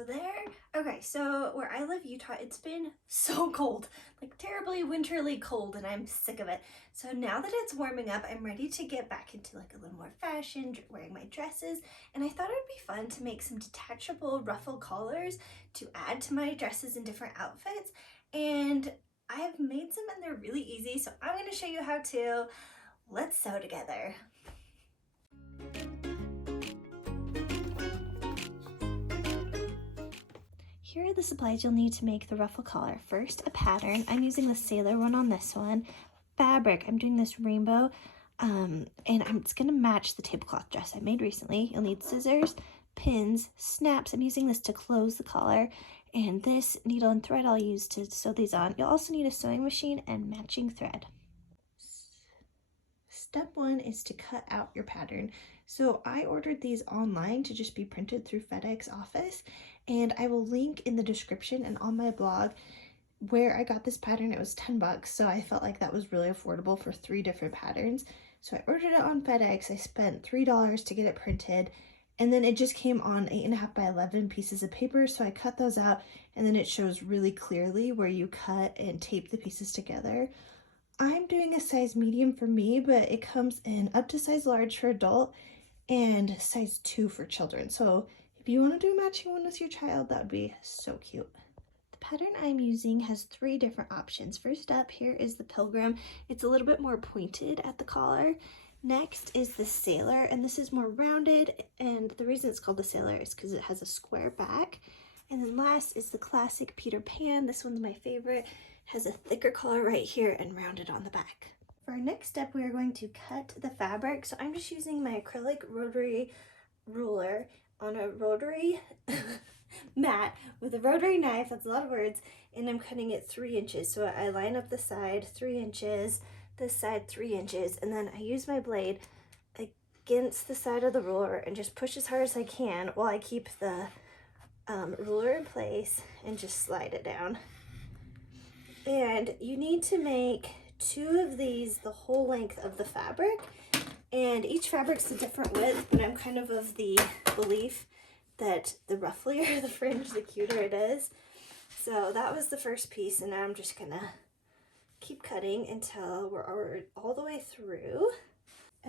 Hello there. Okay, so where I live, Utah, it's been so cold, like terribly winterly cold, and I'm sick of it. So now that it's warming up, I'm ready to get back into like a little more fashion, wearing my dresses, and I thought it'd be fun to make some detachable ruffle collars to add to my dresses in different outfits. And I have made some and they're really easy, so I'm going to show you how to. Let's sew together. Here are the supplies you'll need to make the ruffle collar. First, a pattern. I'm using the sailor one on this one. Fabric, I'm doing this rainbow, and it's gonna match the tablecloth dress I made recently. You'll need scissors, pins, snaps. I'm using this to close the collar, and this needle and thread I'll use to sew these on. You'll also need a sewing machine and matching thread. Step one is to cut out your pattern. So I ordered these online to just be printed through FedEx office, and I will link in the description and on my blog where I got this pattern. It was 10 bucks, so I felt like that was really affordable for 3 different patterns. So I ordered it on FedEx. I spent $3 to get it printed, and then it just came on 8.5 by 11 pieces of paper, so I cut those out, and then it shows really clearly where you cut and tape the pieces together. I'm doing a size medium for me, but it comes in up to size large for adult and size 2 for children. So if you want to do a matching one with your child, that would be so cute. The pattern I'm using has 3 different options. First up here is the pilgram. It's a little bit more pointed at the collar. Next is the sailor, and this is more rounded, and the reason it's called the sailor is because it has a square back. And then last is the classic Peter Pan. This one's my favorite. Has a thicker collar right here and rounded on the back. For our next step, we are going to cut the fabric. So I'm just using my acrylic rotary ruler on a rotary mat with a rotary knife. That's a lot of words. And I'm cutting it 3 inches. So I line up the side 3 inches, this side 3 inches, and then I use my blade against the side of the ruler and just push as hard as I can while I keep the ruler in place and just slide it down. And you need to make 2 of these the whole length of the fabric, and each fabric's a different width, but I'm kind of the belief that the rufflier the fringe, the cuter it is. So that was the first piece, and now I'm just gonna keep cutting until we're all the way through.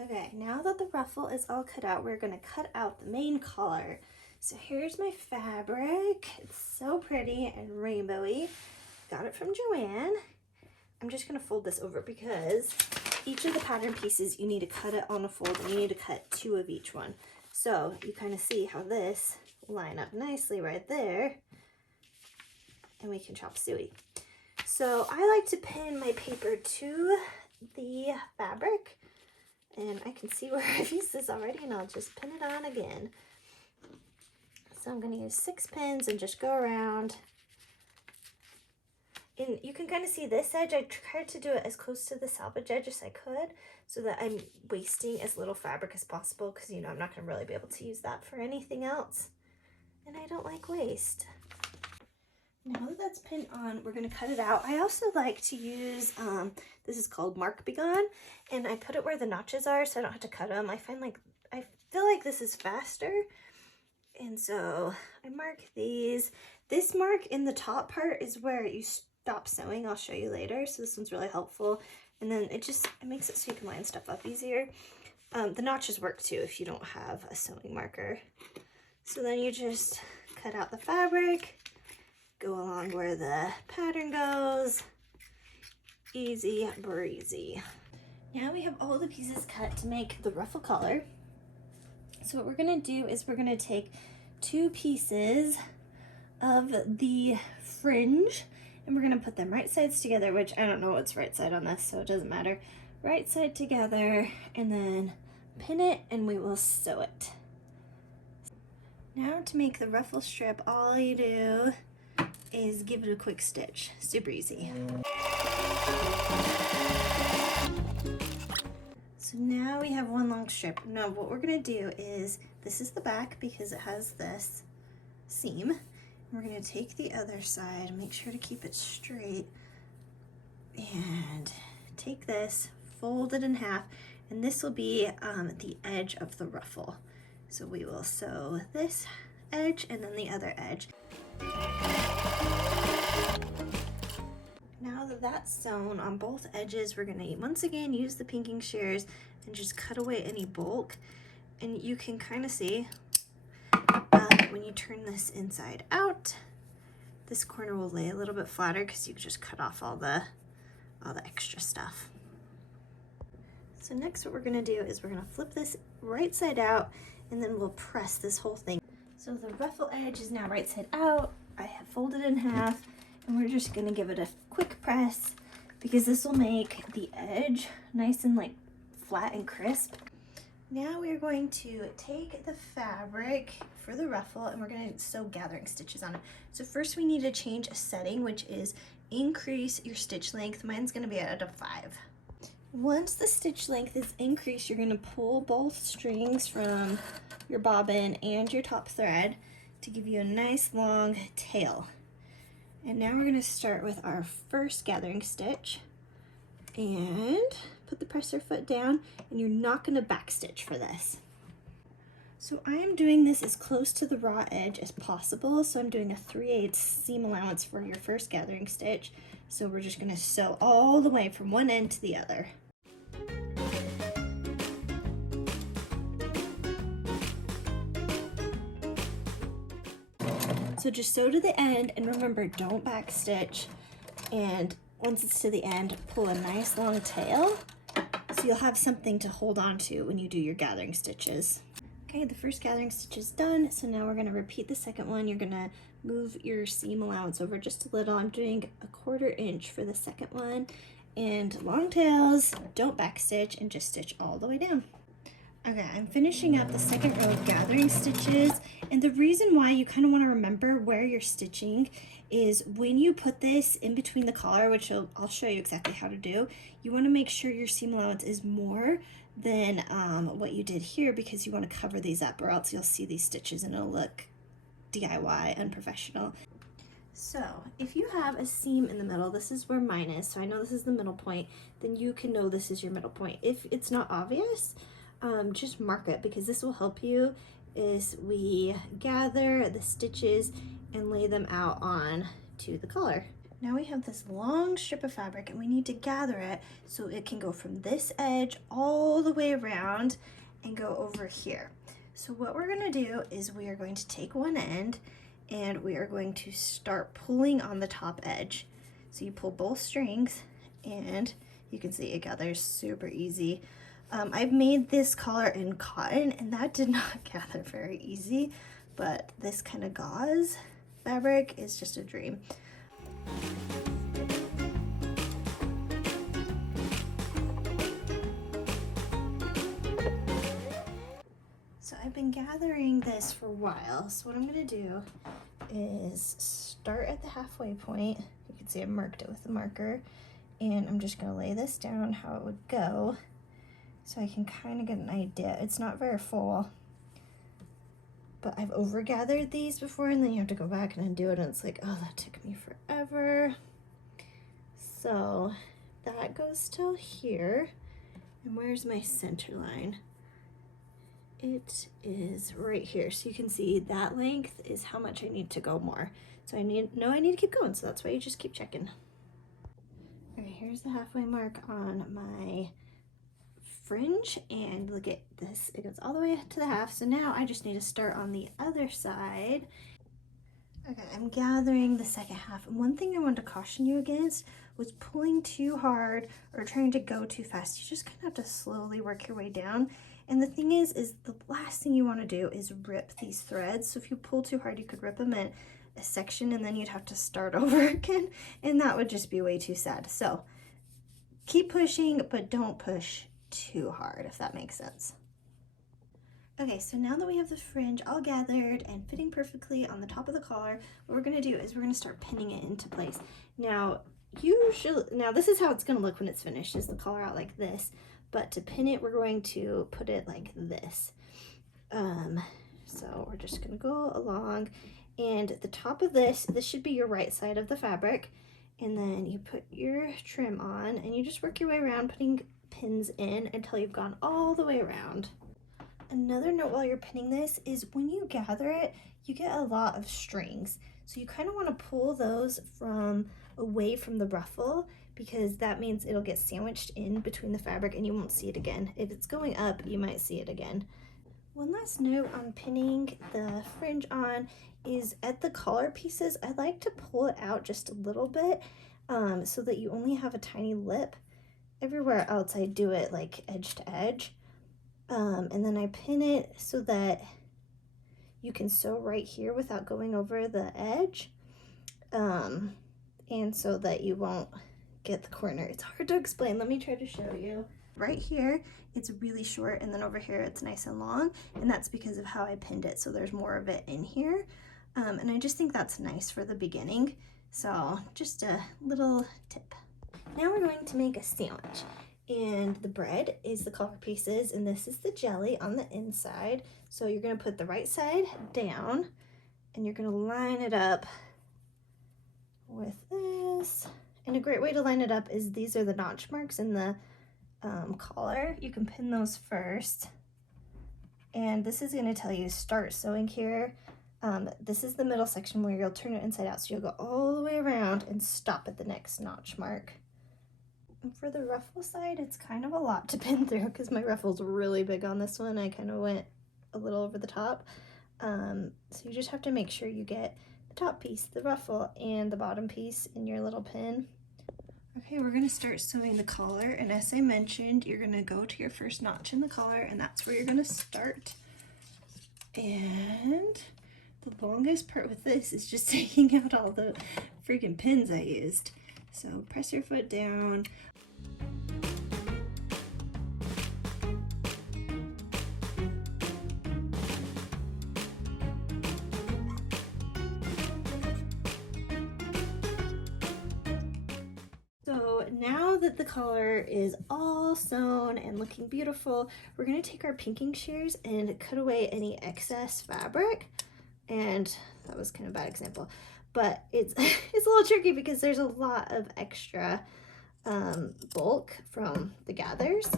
Okay, now that the ruffle is all cut out, we're gonna cut out the main collar. So here's my fabric. It's so pretty and rainbowy. Got it from Joanne. I'm just gonna fold this over because each of the pattern pieces, you need to cut it on a fold, and you need to cut 2 of each one. So you kind of see how this line up nicely right there, and we can chop suey. So I like to pin my paper to the fabric, and I can see where I've used this already, and I'll just pin it on again. So I'm gonna use 6 pins and just go around. And you can kind of see this edge. I tried to do it as close to the salvage edge as I could so that I'm wasting as little fabric as possible, because, you know, I'm not going to really be able to use that for anything else. And I don't like waste. Now that that's pinned on, we're going to cut it out. I also like to use, this is called Mark Be Gone, and I put it where the notches are so I don't have to cut them. I feel like this is faster. And so I mark these. This mark in the top part is where you stop sewing. I'll show you later. So this one's really helpful. And then it makes it so you can line stuff up easier. The notches work too if you don't have a sewing marker. So then you just cut out the fabric, go along where the pattern goes. Easy breezy. Now we have all the pieces cut to make the ruffle collar. So what we're gonna do is we're gonna take 2 pieces of the fringe, and we're gonna put them right sides together, which I don't know what's right side on this, so it doesn't matter. Right side together, and then pin it, and we will sew it. Now to make the ruffle strip, all you do is give it a quick stitch. Super easy. So now we have 1 long strip. Now what we're gonna do is, this is the back because it has this seam. We're gonna take the other side, make sure to keep it straight, and take this, fold it in half, and this will be the edge of the ruffle. So we will sew this edge and then the other edge. Now that that's sewn on both edges, we're gonna once again use the pinking shears and just cut away any bulk. And you can kind of see when you turn this inside out, this corner will lay a little bit flatter because you just cut off all the extra stuff. So next what we're gonna do is we're gonna flip this right side out and then we'll press this whole thing. So the ruffle edge is now right side out. I have folded in half and we're just gonna give it a quick press because this will make the edge nice and like flat and crisp. Now we are going to take the fabric for the ruffle and we're going to sew gathering stitches on it. So first we need to change a setting, which is increase your stitch length. Mine's going to be at a 5. Once the stitch length is increased, you're going to pull both strings from your bobbin and your top thread to give you a nice long tail. And now we're going to start with our first gathering stitch and put the presser foot down, and you're not going to backstitch for this. So I am doing this as close to the raw edge as possible, so I'm doing a 3/8 seam allowance for your first gathering stitch. So we're just going to sew all the way from one end to the other. So just sew to the end, and remember, don't backstitch, and once it's to the end, pull a nice long tail so you'll have something to hold on to when you do your gathering stitches. Okay, the first gathering stitch is done, so now we're going to repeat the second one. You're going to move your seam allowance over just a little. I'm doing a 1/4 inch for the second one, and long tails, don't backstitch, and just stitch all the way down. Okay, I'm finishing up the second row of gathering stitches, and the reason why you kind of want to remember where you're stitching is when you put this in between the collar, which I'll show you exactly how to do, you want to make sure your seam allowance is more than what you did here, because you want to cover these up or else you'll see these stitches and it'll look DIY, unprofessional. So if you have a seam in the middle, this is where mine is, so I know this is the middle point, then you can know this is your middle point. If it's not obvious, just mark it, because this will help you as we gather the stitches and lay them out on to the collar. Now we have this long strip of fabric and we need to gather it so it can go from this edge all the way around and go over here. So what we're going to do is we are going to take one end and we are going to start pulling on the top edge. So you pull both strings and you can see it gathers super easy. I've made this collar in cotton and that did not gather very easy, but this kind of gauze fabric is just a dream. So I've been gathering this for a while, so what I'm going to do is start at the halfway point. You can see I marked it with the marker, and I'm just going to lay this down how it would go so I can kind of get an idea. It's not very full, but I've over gathered these before, and then you have to go back and undo it, and it's like, oh, that took me forever. So that goes till here, and where's my center line? It is right here, so you can see that length is how much I need to go more. So I need to keep going, so that's why you just keep checking. Okay, here's the halfway mark on my fringe, and look at this, it goes all the way to the half. So now I just need to start on the other side. Okay, I'm gathering the second half, and one thing I wanted to caution you against was pulling too hard or trying to go too fast. You just kind of have to slowly work your way down. And the thing is the last thing you want to do is rip these threads. So if you pull too hard, you could rip them in a section and then you'd have to start over again, and that would just be way too sad. So keep pushing, but don't push too hard, if that makes sense. Okay, so now that we have the fringe all gathered and fitting perfectly on the top of the collar, what we're going to do is we're going to start pinning it into place. Now this is how it's going to look when it's finished, is the collar out like this, but to pin it we're going to put it like this. So we're just going to go along, and the top of this should be your right side of the fabric, and then you put your trim on and you just work your way around putting pins in until you've gone all the way around. Another note while you're pinning this is when you gather it, you get a lot of strings. So you kind of want to pull those from away from the ruffle, because that means it'll get sandwiched in between the fabric and you won't see it again. If it's going up, you might see it again. One last note on pinning the fringe on is at the collar pieces, I like to pull it out just a little bit so that you only have a tiny lip. Everywhere else I do it like edge to edge. And then I pin it so that you can sew right here without going over the edge, and so that you won't get the corner. It's hard to explain. Let me try to show you. Right here, it's really short, and then over here, it's nice and long, and that's because of how I pinned it, so there's more of it in here. And I just think that's nice for the beginning, so just a little tip. Now we're going to make a sandwich. And the bread is the collar pieces, and this is the jelly on the inside. So you're gonna put the right side down, and you're gonna line it up with this. And a great way to line it up is these are the notch marks in the collar. You can pin those first. And this is gonna tell you start sewing here. This is the middle section where you'll turn it inside out. So you'll go all the way around and stop at the next notch mark. And for the ruffle side, it's kind of a lot to pin through because my ruffle's really big on this one. I kind of went a little over the top. So you just have to make sure you get the top piece, the ruffle, and the bottom piece in your little pin. Okay, we're gonna start sewing the collar, and as I mentioned, you're gonna go to your first notch in the collar, and that's where you're gonna start. And the longest part with this is just taking out all the freaking pins I used. So press your foot down. So now that the collar is all sewn and looking beautiful, we're gonna take our pinking shears and cut away any excess fabric. And that was kind of a bad example, but it's it's a little tricky because there's a lot of extra bulk from the gathers,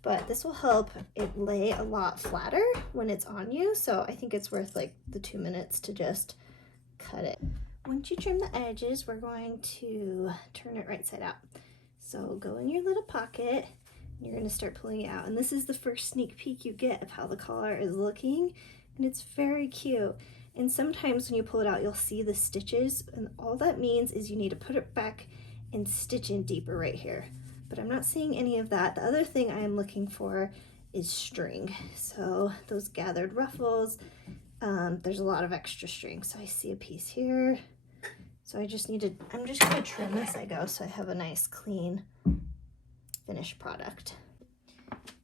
but this will help it lay a lot flatter when it's on you. So I think it's worth like the 2 minutes to just cut it. Once you trim the edges, we're going to turn it right side out. So go in your little pocket, and you're gonna start pulling it out. And this is the first sneak peek you get of how the collar is looking, and it's very cute. And sometimes when you pull it out, you'll see the stitches, and all that means is you need to put it back and stitch in deeper right here. But I'm not seeing any of that. The other thing I am looking for is string. So those gathered ruffles, there's a lot of extra string. So I see a piece here. So I'm just gonna trim as I go so I have a nice clean finished product.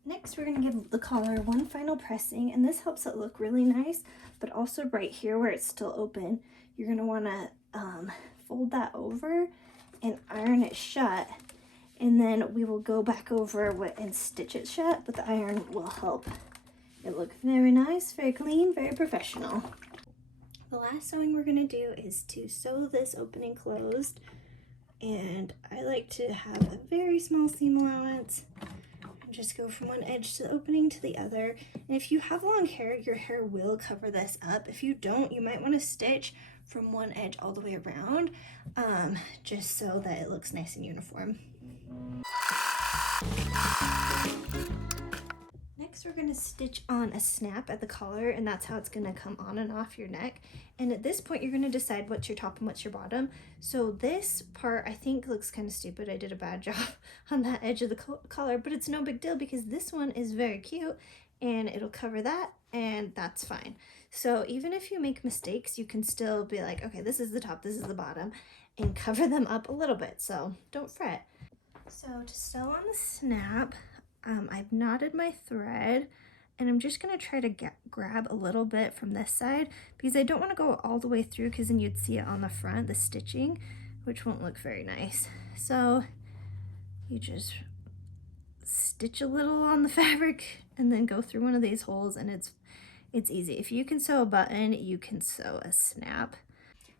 Next, we're gonna give the collar one final pressing, and this helps it look really nice, but also right here where it's still open, you're gonna wanna fold that over and iron it shut, and then we will go back over and stitch it shut, but the iron will help it look very nice, very clean, very professional. The last sewing we're gonna do is to sew this opening closed, and I like to have a very small seam allowance. Just go from one edge to the opening to the other. And if you have long hair, your hair will cover this up. If you don't, you might want to stitch from one edge all the way around, just so that it looks nice and uniform. Next, we're going to stitch on a snap at the collar, and that's how it's going to come on and off your neck. And at this point, you're going to decide what's your top and what's your bottom. So this part, I think, looks kind of stupid. I did a bad job on that edge of the collar, but it's no big deal because this one is very cute, and it'll cover that, and that's fine. So even if you make mistakes, you can still be like, okay, this is the top, this is the bottom, and cover them up a little bit, so don't fret. So to sew on the snap, I've knotted my thread, and I'm just going to try to grab a little bit from this side because I don't want to go all the way through, because then you'd see it on the front, the stitching, which won't look very nice. So you just stitch a little on the fabric and then go through one of these holes, and it's easy. If you can sew a button, you can sew a snap.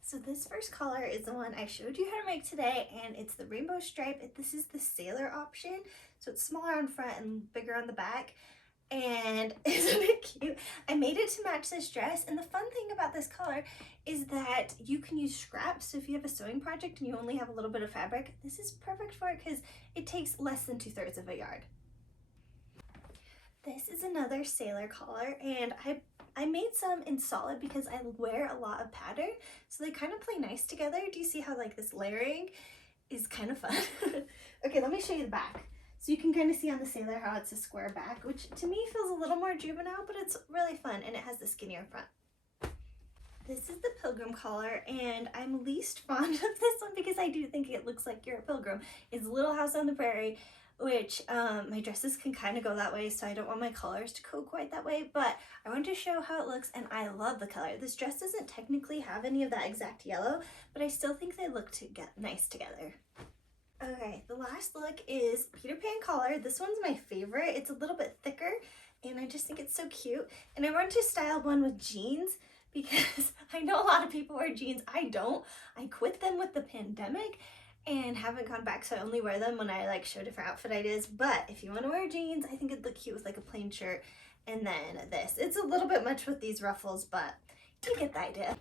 So this first collar is the one I showed you how to make today, and it's the rainbow stripe. This is the sailor option, so it's smaller on front and bigger on the back. And isn't it cute? I made it to match this dress, and the fun thing about this color is that you can use scraps. So if you have a sewing project and you only have a little bit of fabric, this is perfect for it because it takes less than 2/3 of a yard. This is another sailor collar, and I made some in solid because I wear a lot of pattern, so they kind of play nice together. Do you see how like this layering is kind of fun? Okay, let me show you the back. So you can kind of see on the sailor how it's a square back, which to me feels a little more juvenile, but it's really fun, and it has the skinnier front. This is the pilgrim collar, and I'm least fond of this one because I do think it looks like you're a pilgrim. It's Little House on the Prairie, which my dresses can kind of go that way, so I don't want my collars to go quite that way, but I want to show how it looks, and I love the color. This dress doesn't technically have any of that exact yellow, but I still think they look nice together. Okay, the last look is Peter Pan collar. This one's my favorite. It's a little bit thicker, and I just think it's so cute. And I wanted to style one with jeans because I know a lot of people wear jeans. I don't. I quit them with the pandemic and haven't gone back, so I only wear them when I like show different outfit ideas. But if you want to wear jeans, I think it'd look cute with like a plain shirt. And then this. It's a little bit much with these ruffles, but you get the idea.